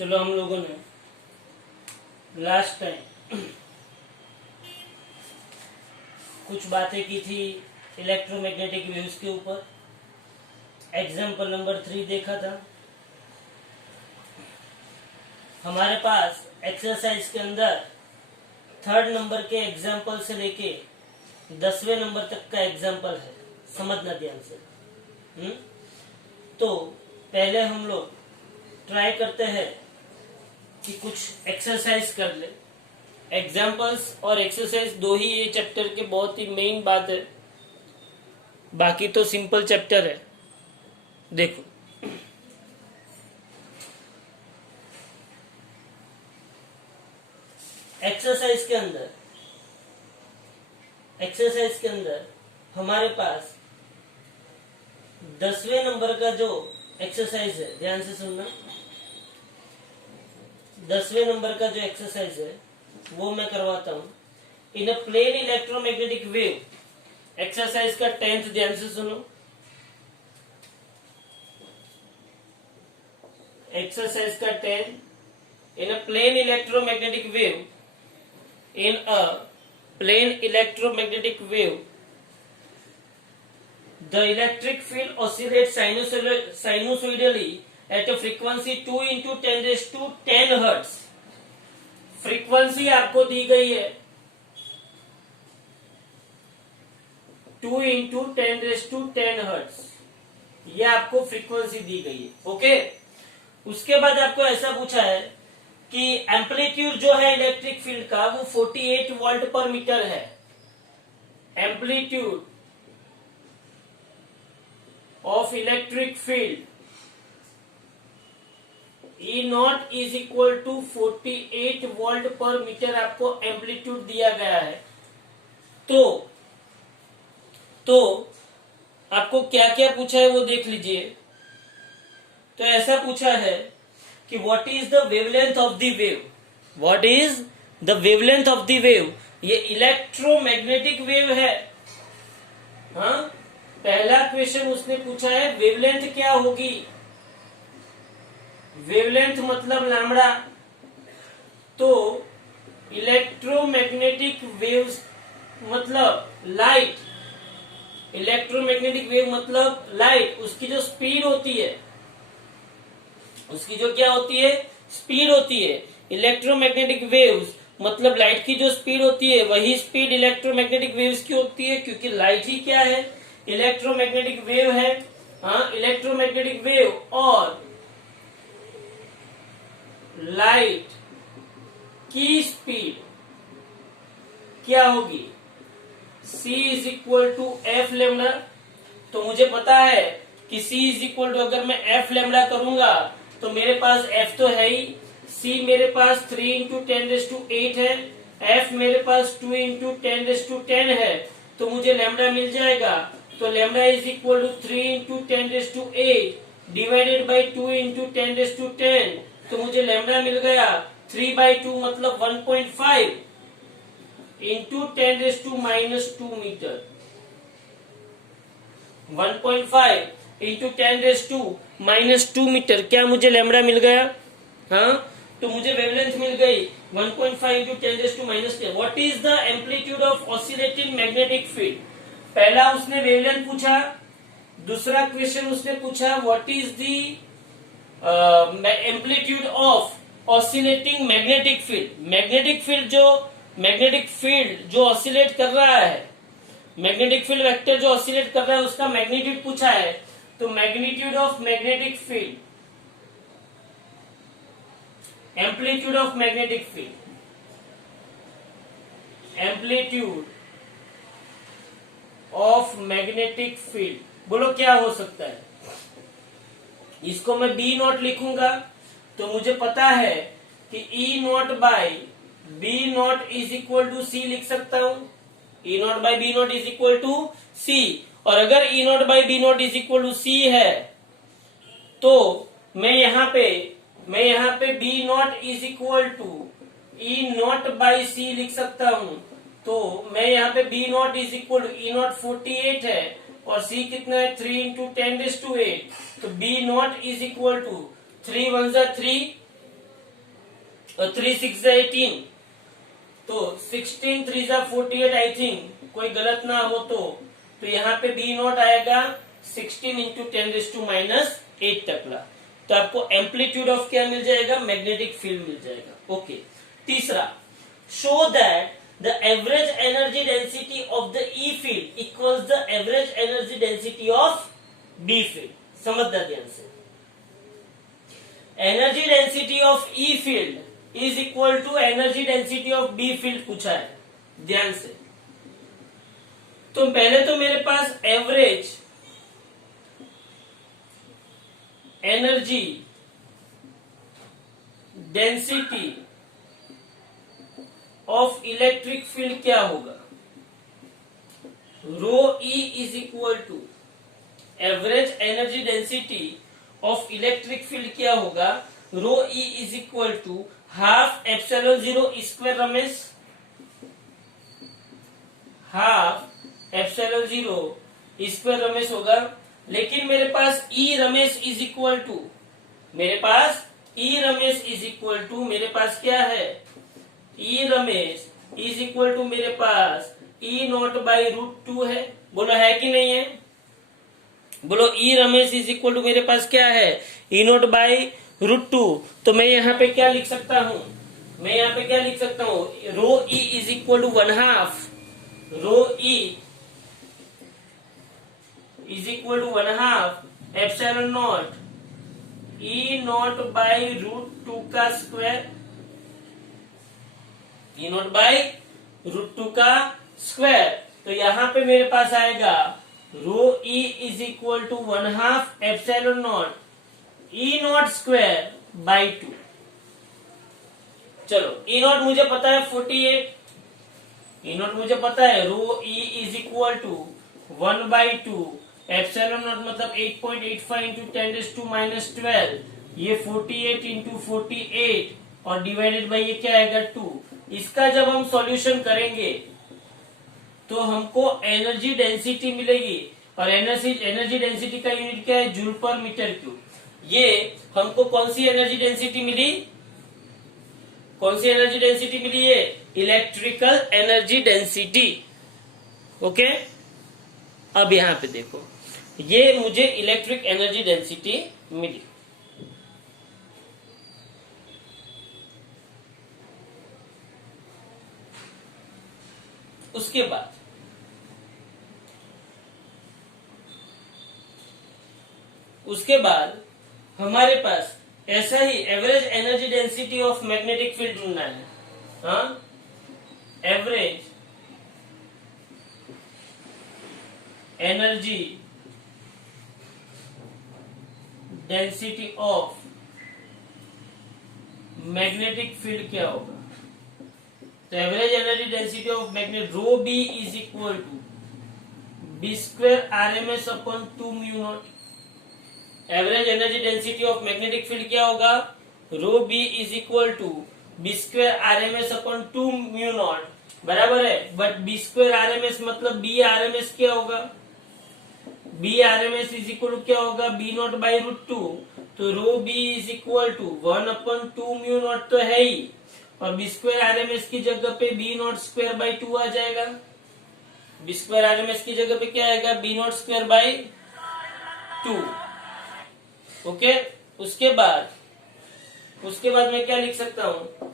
चलो हम लोगों ने लास्ट टाइम कुछ बातें की थी इलेक्ट्रोमैग्नेटिक वेव्स के ऊपर। एग्जाम्पल नंबर 3 देखा था। हमारे पास एक्सरसाइज के अंदर 3rd नंबर के एग्जाम्पल से लेके 10वें नंबर तक का एग्जाम्पल है, समझना ध्यान से। तो पहले हम लोग ट्राई करते हैं कि कुछ एक्सरसाइज कर ले। एग्जाम्पल्स और एक्सरसाइज दो ही ये चैप्टर के बहुत ही मेन बात है, बाकी तो सिंपल चैप्टर है। देखो एक्सरसाइज के अंदर हमारे पास 10वें नंबर का जो एक्सरसाइज है, ध्यान से सुनना। 10वें नंबर का जो एक्सरसाइज है वो मैं करवाता हूं। In a plane electromagnetic wave, exercise का 10th ध्यान से सुनो। एक्सरसाइज का 10, in a plane electromagnetic wave, in a plane electromagnetic wave the electric field oscillates sinusoidally at a frequency 2 into 10 raised to 10 hertz। Frequency आपको दी गई है 2 into 10 raised to 10 hertz, ये आपको फ्रीक्वेंसी दी गई है। ओके, उसके बाद आपको ऐसा पूछा है कि एम्पलीट्यूड जो है इलेक्ट्रिक फील्ड का वो 48 वोल्ट पर मीटर है। Amplitude of electric field E naught is equal to 48 volt per metre आपको एम्पलीट्यूड दिया गया है। तो आपको क्या क्या पूछा है वो देख लीजिए। तो ऐसा पूछा है कि what is the wavelength of the wave, what is the wavelength of the wave. ये इलेक्ट्रोमैग्नेटिक वेव है। हाँ, पहला क्वेश्चन उसने पूछा है वेवलेंथ क्या होगी। वेवलेंथ मतलब लैम्बडा। तो इलेक्ट्रोमैग्नेटिक वेव्स मतलब लाइट, इलेक्ट्रोमैग्नेटिक वेव मतलब लाइट, उसकी जो स्पीड होती है, उसकी जो क्या होती है, स्पीड होती है। इलेक्ट्रोमैग्नेटिक वेव्स मतलब लाइट की जो स्पीड होती है वही स्पीड इलेक्ट्रोमैग्नेटिक वेव्स की होती है, क्योंकि लाइट ही क्या है, इलेक्ट्रोमैग्नेटिक वेव है। हाँ, इलेक्ट्रोमैग्नेटिक वेव और लाइट की स्पीड क्या होगी, c is equal to F lambda. तो मुझे पता है कि c इज इक्वल टू, अगर मैं एफ लेमडा करूंगा तो मेरे पास f तो है ही, c मेरे पास 3 इंटू 10⁸ है, f मेरे पास 2 इंटू 10⁻10 है, तो मुझे लेमडा मिल जाएगा। तो lambda is equal to 3 into 10⁸ divided by 2 into 10⁻10, तो मुझे लेमडा मिल गया 3/2 मतलब 1.5 इंटू 10⁻² मीटर। 1.5 इंटू 10⁻² मीटर, क्या मुझे लेमडा मिल गया। हाँ, तो मुझे वेवलेंथ मिल गई 1.5 into 10⁻10। What is the amplitude of oscillating magnetic field. पहला उसने वेवलेंथ पूछा, दूसरा क्वेश्चन उसने पूछा what is the amplitude of oscillating magnetic field. Magnetic field जो ऑसिलेट कर रहा है, मैग्नेटिक फील्ड वेक्टर जो ऑसिलेट कर रहा है उसका मैग्नीट्यूड पूछा है। तो magnitude of magnetic field, amplitude of magnetic field, amplitude of magnetic field, बोलो क्या हो सकता है। इसको मैं बी नॉट लिखूंगा तो मुझे पता है कि E naught by B naught is equal to C लिख सकता हूं। E naught by B naught is equal to C, और अगर E naught by B naught is equal to C है तो मैं यहां पे B naught is equal to E naught by C लिख सकता हूं। तो मैं यहाँ पे B naught is equal to E naught 48 है और सी कितना है 3 इंटू 10⁸ तो B naught is equal to 3 1 3 3 6 18, तो 16 3 48 आई थिंक, कोई गलत ना हो तो यहाँ पे बी नॉट आएगा 16 इंटू 10⁻⁸ टकला। तो आपको एम्पलीट्यूड ऑफ क्या मिल जाएगा, मैग्नेटिक फील्ड मिल जाएगा। ओके, तीसरा, show that the average energy density of the E field equals the average energy density of B field. समझना ध्यान से, energy density of E field is equal to energy density of B field पूछा है, ध्यान से। तो पहले तो मेरे पास average energy density of electric field क्या होगा, rho E is equal to average energy density of electric field क्या होगा, rho E is equal to half epsilon 0 square R M S, half epsilon 0 square R M S होगा। लेकिन मेरे पास E Ramesh is equal to, मेरे पास E Ramesh is equal to, मेरे पास क्या है, E Ramesh is equal to मेरे पास ई नॉट बाई √2 है। बोलो है कि नहीं है, बोलो ई रमेश इज इक्वल टू मेरे पास क्या है, ई नॉट बाई √2। तो मैं यहाँ पे क्या लिख सकता हूँ, मैं यहाँ पे क्या लिख सकता हूँ, rho E is equal to 1/2, rho E is equal to 1/2 epsilon naught E naught by √2 का स्क्वायर, ई नॉट बाई √2 का स्क्वायर। तो यहाँ पे मेरे पास आएगा rho E is equal to 1/2 epsilon naught E naught square by 2। चलो, ई not मुझे पता है 48, ई नॉट मुझे पता है, rho E is equal to 1/2 epsilon naught मतलब 8.85 इंटू 10⁻⁻12, ये 48 इंटू 48 और डिवाइडेड बाई ये क्या आएगा 2। इसका जब हम सॉल्यूशन करेंगे तो हमको एनर्जी डेंसिटी मिलेगी, और एनर्जी डेंसिटी का यूनिट क्या है, जूल पर मीटर क्यूब। ये हमको कौन सी एनर्जी डेंसिटी मिली, कौन सी एनर्जी डेंसिटी मिली है, इलेक्ट्रिकल एनर्जी डेंसिटी। ओके, अब यहां पे देखो, ये मुझे इलेक्ट्रिक एनर्जी डेंसिटी मिली। उसके बाद हमारे पास ऐसा ही average energy density of magnetic field ढूंढना है। हाँ, average energy density of magnetic field क्या होगा, तो average energy density of magnet rho B is equal to b²RMS/2 mu naught. Average energy density of magnetic field क्या होगा, rho B is equal to b²RMS/2 mu naught, बराबर है। But b²RMS मतलब b/RMS क्या होगा, b/RMS इज इक्वल टू क्या होगा, b0/√2। तो rho B is equal to 1/2 mu naught तो है ही, और b²RMS की जगह पे b02/2 आ जाएगा। b²RMS की जगह पे क्या आएगा, b02/2। ओके, उसके बाद मैं क्या लिख सकता हूं,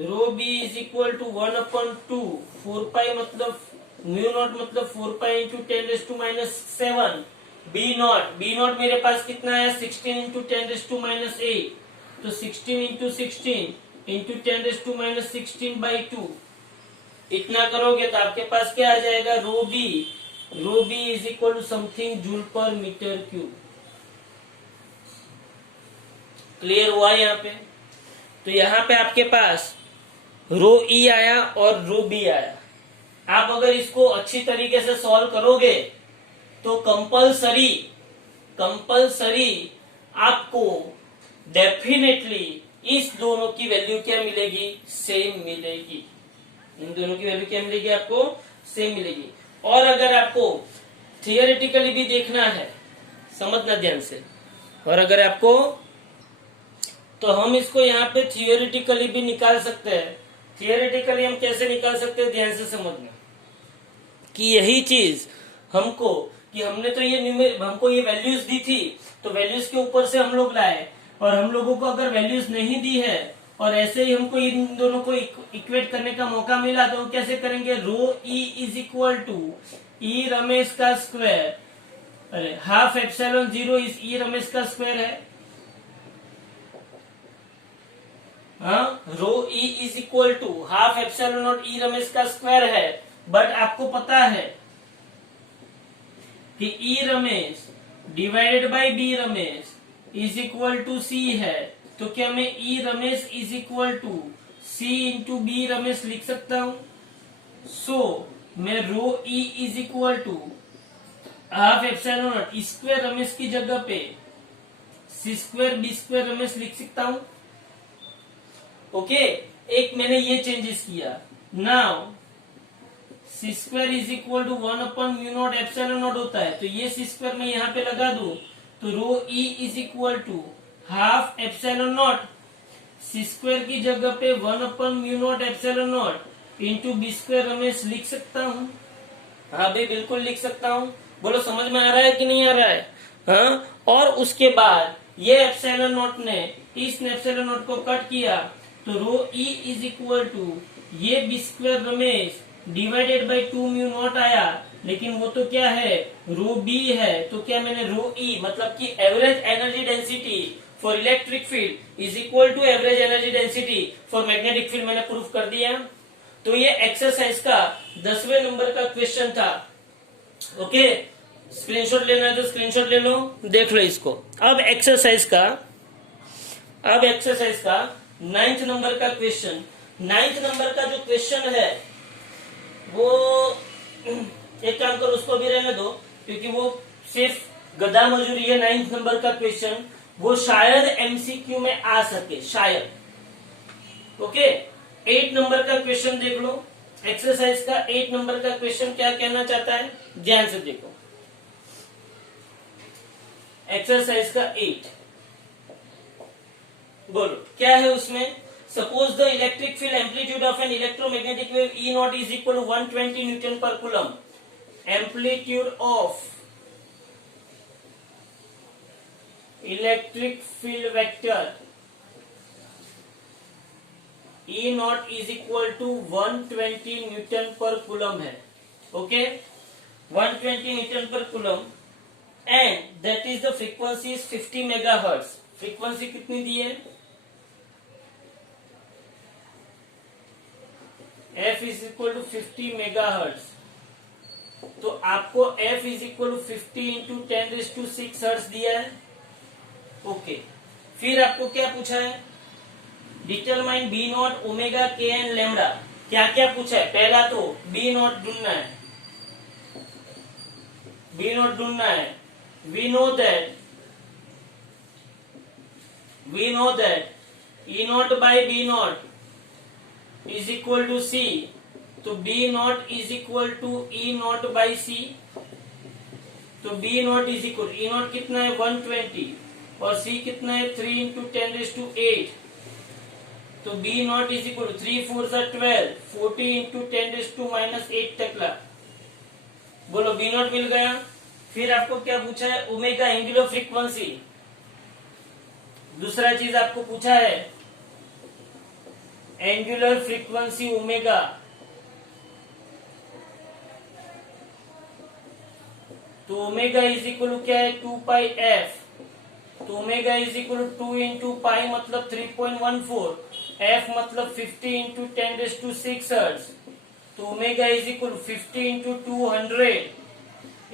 रो बी इज इक्वल टू 1/2 4π मतलब म्यू नॉट मतलब 4π इंटू 10⁻⁷ बी नॉट मेरे पास कितना है 16 इंटू 10⁻⁸, तो 16 इंटू 16 इंटू 10⁻⁻16/2। इतना करोगे तो आपके पास क्या आ जाएगा, rho B is equal to something joule per metre cube. Clear हुआ यहाँ पे। तो यहाँ पे आपके पास रो ई आया और रो बी आया। आप अगर इसको अच्छी तरीके से सॉल्व करोगे तो कंपलसरी आपको डेफिनेटली इस दोनों की वैल्यू क्या मिलेगी, सेम मिलेगी। इन दोनों की वैल्यू क्या मिलेगी, आपको सेम मिलेगी। और अगर आपको थियोरेटिकली भी देखना है, समझना ध्यान से, और अगर आपको तो हम इसको यहाँ पे थियोरिटिकली भी निकाल सकते हैं। थियोरिटिकली हम कैसे निकाल सकते हैं, ध्यान से समझना कि यही चीज हमको, कि हमने तो हमको ये वैल्यूज दी थी, तो वैल्यूज के ऊपर से हम लोग लाए, और हम लोगों को अगर वैल्यूज नहीं दी है और ऐसे ही हमको इन दोनों को इक्वेट करने का मौका मिला, तो हम कैसे करेंगे, rho E is equal to E RMS का स्क्वायर, अरे half epsilon 0 is E RMS का स्क्वायर है, rho E is equal to half epsilon naught E RMS का स्क्वायर है। बट आपको पता है कि E RMS divided by B RMS is equal to C है, तो क्या मैं E Ramesh is equal to C into B RMS लिख सकता हूं? सो मैं रो E is equal to half epsilon naught square RMS की जगह पे C square B square RMS लिख सकता हूं। ओके, एक मैंने ये चेंजेस किया। Now C square is equal to 1/म्यू नॉट एप्सिलॉन नॉट होता है, तो ये सी स्क्वायर मैं यहाँ पे लगा दूं, तो rho E is equal to half epsilon naught C square की जगह पे 1/म्यू naught epsilon naught into B square RMS लिख सकता हूँ। हाँ भाई, बिल्कुल लिख सकता हूँ। बोलो समझ में आ रहा है कि नहीं आ रहा है? हाँ, और उसके बाद ये एप्सिलॉन नॉट ने इस एप्सिलॉन नॉट को कट किया, तो rho E is equal to ये B square RMS divided by two mu naught आया, लेकिन वो तो क्या है, रो बी है, तो क्या मैंने रो ई मतलब कि average energy density for electric field is equal to average energy density for magnetic field मैंने प्रूफ कर दिया। तो ये एक्सरसाइज का 10वें नंबर का क्वेश्चन था। ओके, स्क्रीनशॉट लेना है तो स्क्रीनशॉट ले लो, देख लो इसको। अब एक्सरसाइज का 9th नंबर का क्वेश्चन। 9th नंबर का जो क्वेश्चन है वो एक काम करो, उसको भी रहने दो, क्योंकि वो सिर्फ गधा मजूरी है। 9th नंबर का क्वेश्चन वो शायद एमसीक्यू में आ सके, शायद। ओके, 8 नंबर का क्वेश्चन देख लो। एक्सरसाइज का 8 नंबर का क्वेश्चन क्या कहना चाहता है, ध्यान से देखो। एक्सरसाइज का 8 बोलो क्या है उसमें। Suppose the electric field amplitude of an electromagnetic wave E naught is equal to 120 newton per coulomb. Amplitude of electric field vector E naught is equal to 120 newton per coulomb है। Okay, 120 newton per coulomb, and that is the frequency is 50 megahertz. Frequency कितनी दी है, f is equal to 50 megahertz. तो आपको f is equal to 50 into 10⁶ hertz दिया है। Okay, फिर आपको क्या पूछा है, डिटरमाइन बी नॉट ओमेगा के एन लेमडा। क्या क्या पूछा है, पहला तो बी नॉट ढूंढना है, बी नॉट ढूंढना है। We know that E naught by B naught is equal to C, तो B naught is equal to E naught by C. तो B naught is equal, E naught कितना है 120 और सी कितना है 3 इंटू 10⁸ तो B naught is equal 3 4 12, 40 into 10⁻⁸ तक ला। बोलो बी नॉट मिल गया। फिर आपको क्या पूछा है, ओमेगा एंगुलर फ्रीक्वेंसी। दूसरा चीज आपको पूछा है एंगुलर फ्रीक्वेंसी ओमेगा। तो ओमेगा इज इक्वल क्या है 2 पाई एफ। तो omega is equal 2 into pi मतलब 3.14, एफ मतलब 50 इंटू 10⁶ हर्ट्ज। तो omega is equal 50 into 200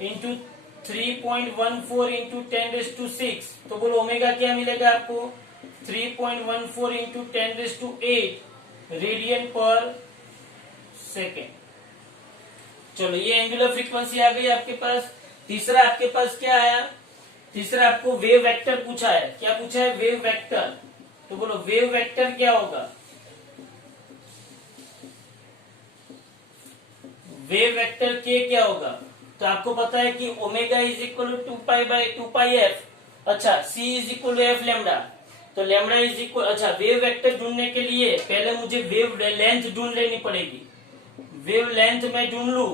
into 3.14 into 10⁶। तो बोलो ओमेगा क्या मिलेगा आपको, 3.14 इंटू 10⁸ रेडियन पर सेकेंड। चलो ये एंगुलर फ्रीक्वेंसी आ गई आपके पास। तीसरा आपके पास क्या आया, तीसरा आपको वेव वेक्टर पूछा है। क्या पूछा है, वेव वेक्टर। तो बोलो वेव वेक्टर क्या होगा, वेव वेक्टर के क्या होगा। तो आपको पता है कि omega is equal to 2 pi by 2 pi F. अच्छा, C is equal to F lambda. तो लैम्बडा इज इक्वल, अच्छा वेव वेक्टर ढूंढने के लिए पहले मुझे वेव लेंथ ढूंढ लेनी पड़ेगी। वेव लेंथ में ढूंढ लू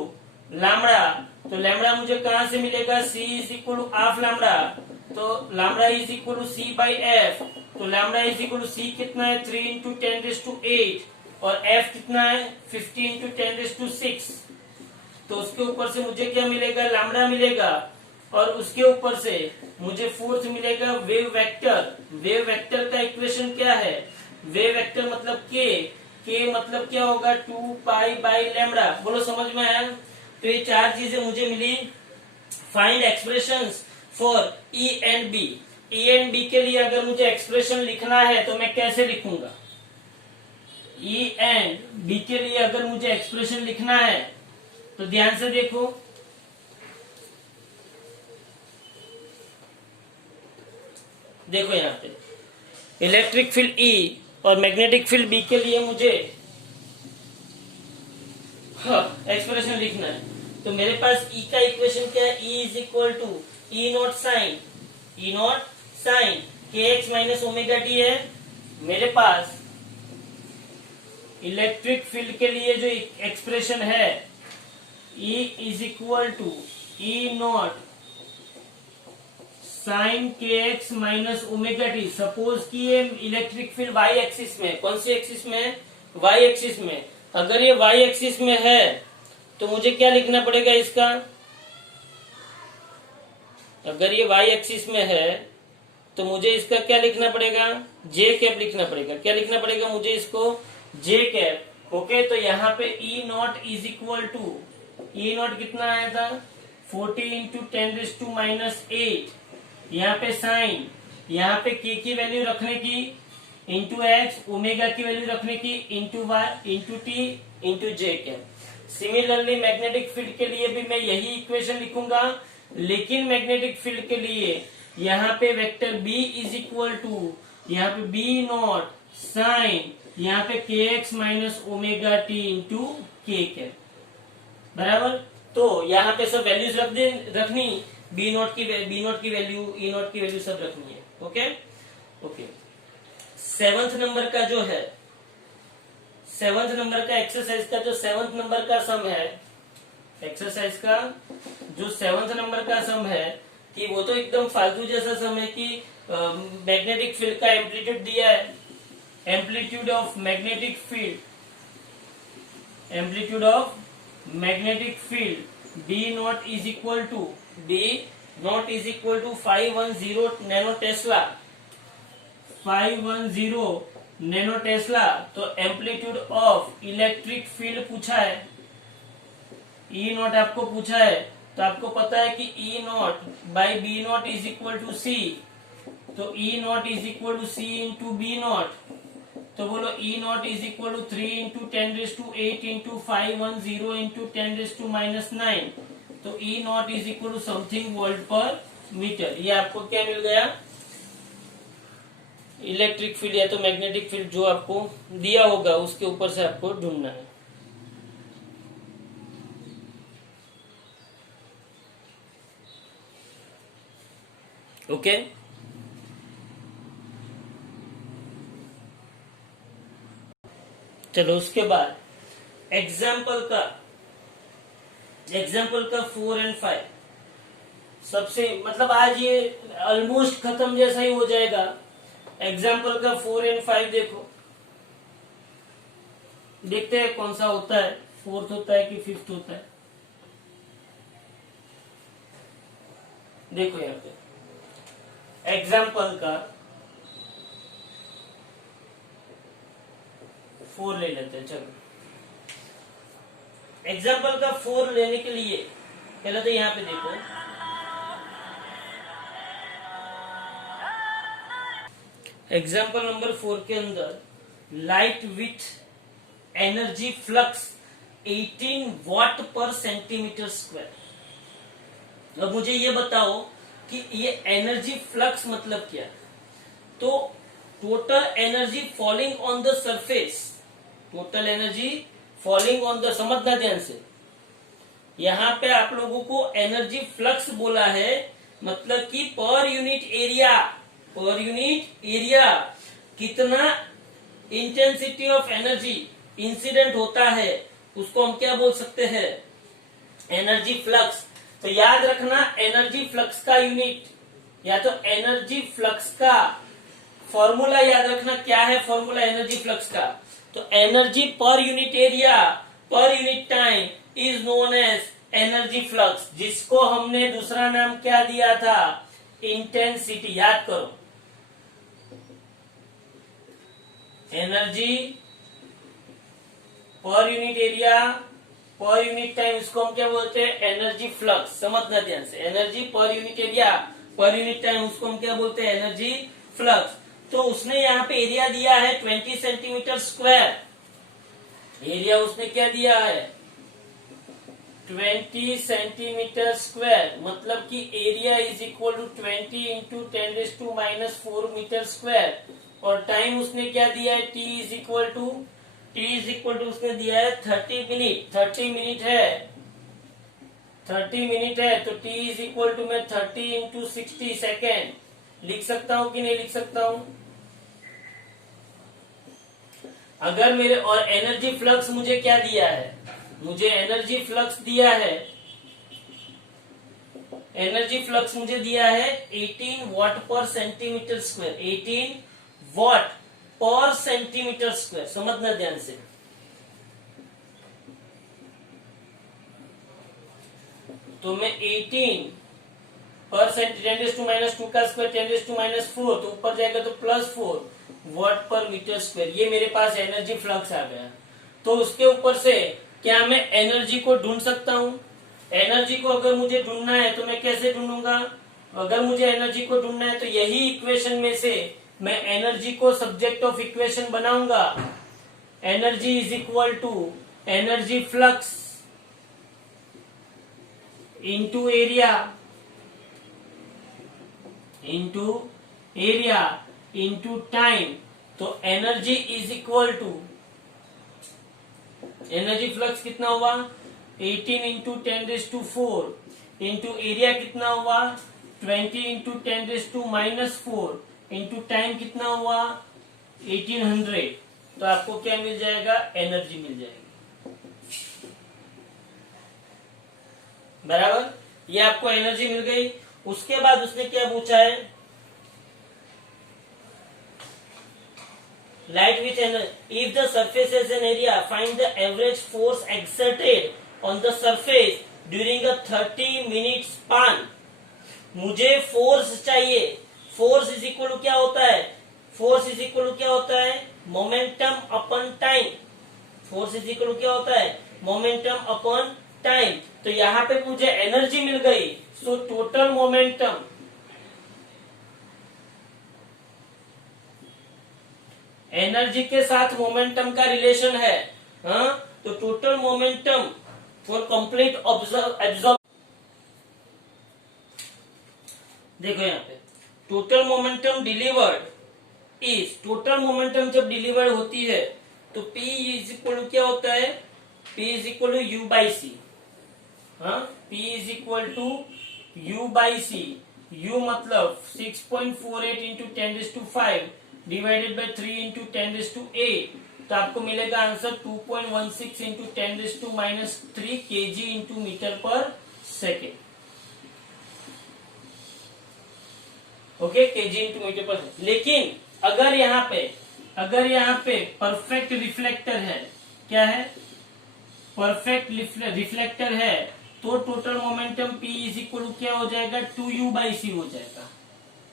लैम्बडा, तो लैम्बडा मुझे कहां से मिलेगा, c is equal to half lambda, तो lambda is equal to c by F, तो lambda is equal to c कितना है 3 इंटू 10⁸ और f कितना है 50 इंटू 10⁶। तो उसके ऊपर से मुझे क्या मिलेगा, लैम्बडा मिलेगा, और उसके ऊपर से मुझे फोर्थ मिलेगा वेव वेक्टर। वेव वेक्टर का इक्वेशन क्या है, वेव वेक्टर मतलब के मतलब क्या होगा 2 पाई बाई लैम्बडा। बोलो समझ में आया। तो ये चार चीजें मुझे मिली। Find expressions for E and B. E and B के लिए अगर मुझे एक्सप्रेशन लिखना है तो मैं कैसे लिखूंगा, ई एंड बी के लिए अगर मुझे एक्सप्रेशन लिखना है तो ध्यान से देखो, देखो यहाँ पे इलेक्ट्रिक फील्ड ई और मैग्नेटिक फील्ड बी के लिए मुझे एक्सप्रेशन लिखना है। तो मेरे पास ई का इक्वेशन क्या है, E is equal to E naught sine के एक्स माइनस ओमेगा टी है। मेरे पास इलेक्ट्रिक फील्ड के लिए जो एक्सप्रेशन है, E is equal to E naught sine के x minus omega T. Suppose कि ये इलेक्ट्रिक फील्ड वाई एक्सिस में, कौन सी एक्सिस में, वाई एक्सिस में। अगर ये वाई एक्सिस में है तो मुझे क्या लिखना पड़ेगा इसका, अगर ये वाई एक्सिस में है तो मुझे इसका क्या लिखना पड़ेगा, जे कैप लिखना पड़ेगा। क्या लिखना पड़ेगा मुझे इसको, जे कैप। ओके, तो यहाँ पे E naught is equal to, E naught कितना आया था 40 इंटू 10⁻⁻⁸। यहाँ पे साइन, यहाँ पे के की वैल्यू रखने की इंटू एक्स, ओमेगा की वैल्यू रखने की into Y into T into J cap. Similarly magnetic field के लिए भी मैं यही इक्वेशन लिखूंगा, लेकिन मैग्नेटिक फील्ड के लिए यहाँ पे vector B is equal to, यहाँ पे बी नॉट साइन, यहाँ पे k x minus omega t into k cap, बराबर। तो यहाँ पे सब वैल्यूज रखनी, बी नॉट की वैल्यू, ई नॉट की वैल्यू सब रखनी है। Okay okay. 7th नंबर का जो है, 7th नंबर का एक्सरसाइज का जो 7th नंबर का सम है, एक्सरसाइज का जो 7th नंबर का सम है, कि वो तो एकदम फालतू जैसा सम है कि मैग्नेटिक फील्ड का एम्पलीट्यूड दिया है, amplitude of magnetic field, amplitude of magnetic field B naught is equal to, B naught is equal to 510 nano tesla, 510 nano tesla. तो एम्पलीट्यूड ऑफ इलेक्ट्रिक फील्ड पूछा है, ई नॉट आपको पूछा है, तो आपको पता है कि E naught by B naught is equal to C, तो E naught is equal to C into B naught. तो बोलो E naught is equal to 3 into 10⁸ into 510 into 10⁻⁹। तो E naught is equal to something volt per metre. ये आपको क्या मिल गया, electric field या तो मैग्नेटिक फील्ड जो आपको दिया होगा उसके ऊपर से आपको ढूंढना है। ओके चलो उसके बाद एग्जाम्पल का 4 और 5 सबसे, मतलब आज ये ऑलमोस्ट खत्म जैसा ही हो जाएगा। एग्जाम्पल का 4 और 5 देखो, देखते हैं कौन सा होता है, 4th होता है कि 5th होता है। देखो यहाँ पे एग्जाम्पल का 4 ले लेते हैं। चलो एग्जाम्पल का 4 लेने के लिए पहले तो यहाँ पे देखो, एग्जाम्पल नंबर 4 के अंदर लाइट विथ एनर्जी फ्लक्स 18 वाट पर सेंटीमीटर स्क्वायर। अब मुझे ये बताओ कि ये एनर्जी फ्लक्स मतलब क्या है। तो total energy falling on the surface, total energy falling on the, समझना ध्यान से, यहां पे आप लोगों को एनर्जी फ्लक्स बोला है, मतलब कि पर unit area per unit area कितना इंटेंसिटी ऑफ एनर्जी इंसिडेंट होता है उसको हम क्या बोल सकते हैं, एनर्जी फ्लक्स। तो याद रखना एनर्जी फ्लक्स का यूनिट या तो एनर्जी फ्लक्स का फॉर्मूला याद रखना, क्या है फॉर्मूला एनर्जी फ्लक्स का। तो energy per unit area per unit time is known as energy flux, जिसको हमने दूसरा नाम क्या दिया था, इंटेंसिटी। याद करो, energy per unit area per unit time, इसको हम क्या बोलते हैं, एनर्जी फ्लक्स। समझना ध्यान से, energy per unit area per unit time उसको हम क्या बोलते हैं, एनर्जी फ्लक्स। तो उसने यहाँ पे एरिया दिया है 20 सेंटीमीटर स्क्वायर, एरिया उसने क्या दिया है 20 सेंटीमीटर स्क्वायर, मतलब कि area is equal to 20 into 10⁻⁻⁴ metre square. और टाइम उसने क्या दिया है, t इज इक्वल टू उसने दिया है 30 मिनट। 30 मिनट है, 30 मिनट है, तो t इज इक्वल टू मैं 30 इंटू 60 सेकेंड लिख सकता हूं कि नहीं लिख सकता हूं। अगर मेरे, और एनर्जी फ्लक्स मुझे क्या दिया है, मुझे एनर्जी फ्लक्स दिया है, एनर्जी फ्लक्स मुझे दिया है 18 वॉट पर सेंटीमीटर स्क्वायर, 18 वॉट पर सेंटीमीटर स्क्वायर। समझना ध्यान से, तो मैं 18 पर 10⁻² का स्क्वायर 10⁻⁴, तो ऊपर जाएगा तो +4 वॉट पर मीटर स्क्वायर। ये मेरे पास एनर्जी फ्लक्स आ गया। तो उसके ऊपर से क्या मैं एनर्जी को ढूंढ सकता हूं। एनर्जी को अगर मुझे ढूंढना है तो मैं कैसे ढूंढूंगा, अगर मुझे एनर्जी को ढूंढना है तो यही इक्वेशन में से मैं एनर्जी को सब्जेक्ट ऑफ इक्वेशन बनाऊंगा। Energy is equal to energy flux into area into time. तो energy is equal to, energy flux कितना हुआ 18 इंटू 10⁻⁴ इंटू एरिया कितना हुआ 20 इंटू 10⁻⁻⁴ इंटू टाइम कितना हुआ 1800। तो आपको क्या मिल जाएगा, एनर्जी मिल जाएगी। बराबर, ये आपको एनर्जी मिल गई। उसके बाद उसने क्या पूछा है, light which energy, if the surface has an area, find the average force exerted on the surface during a 30 minute span। मुझे फोर्स चाहिए, फोर्स इज इक्वल टू क्या होता है, फोर्स इज इक्वल टू क्या होता है, momentum upon time. Force is equal to क्या होता है, मोमेंटम अपॉन टाइम। तो यहां पे मुझे एनर्जी मिल गई, सो टोटल मोमेंटम, एनर्जी के साथ मोमेंटम का रिलेशन है, हाँ? तो total momentum for complete absorb, देखो यहाँ पे total momentum delivered is, total momentum जब डिलीवर्ड होती है तो P इज इक्वल टू क्या होता है, P is equal to U by C. हाँ, P is equal to U by C. U मतलब 6.48 इंटू 10⁵ डिवाइडेड बाई 3 इंटू 10⁸, तो आपको मिलेगा answer 2.16 into 10⁻³ kg into metre per second. Okay, KG into metre per second. लेकिन अगर यहाँ पे perfect reflector है, क्या है, परफेक्ट रिफ्लेक्टर है, तो total momentum P is equal to क्या हो जाएगा 2U बाई सी हो जाएगा।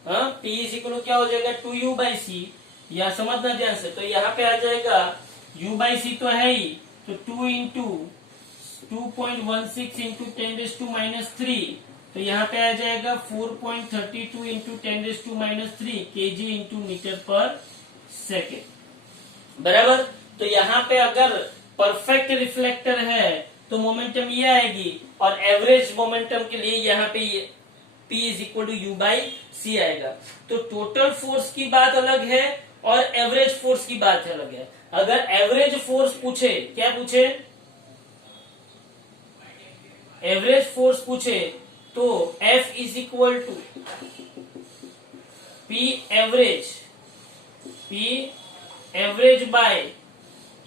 हाँ, P इज इक्वल टू क्या हो जाएगा 2U बाई सी। या समझना ध्यान से, तो यहाँ पे आ जाएगा U बाई सी तो है ही, तो 2 इंटू 2.16 इंटू 10⁻³ तो यहाँ पे आ जाएगा 4.32 into 10⁻³ kg into metre per second. बराबर, तो यहाँ पे अगर परफेक्ट रिफ्लेक्टर है तो मोमेंटम ये आएगी, और एवरेज मोमेंटम के लिए यहाँ पे ये P is equal to U by C आएगा। तो टोटल फोर्स की बात अलग है और एवरेज फोर्स की बात अलग है। अगर एवरेज फोर्स पूछे, क्या पूछे, एवरेज फोर्स पूछे तो F is equal to P average by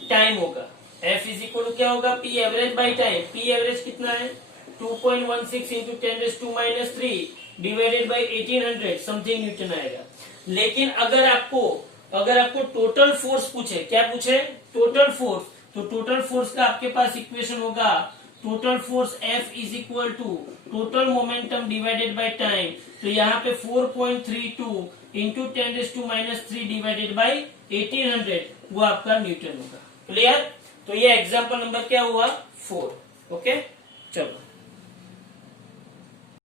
time होगा। F इज इक्वल टू क्या होगा, P average by time. P average कितना है, 2.16 into 10⁻³ divided by 1800 something newton आएगा। लेकिन अगर आपको टोटल फोर्स पूछे, क्या पूछे, टोटल फोर्स, तो टोटल फोर्स का आपके पास इक्वेशन होगा, total force F is equal to total momentum divided by time. तो यहाँ पे 4.32 इंटू 10⁻³ डिवाइडेड बाय 1800 वो आपका न्यूटन होगा। क्लियर। तो ये एग्जाम्पल नंबर क्या हुआ, 4। ओके चलो।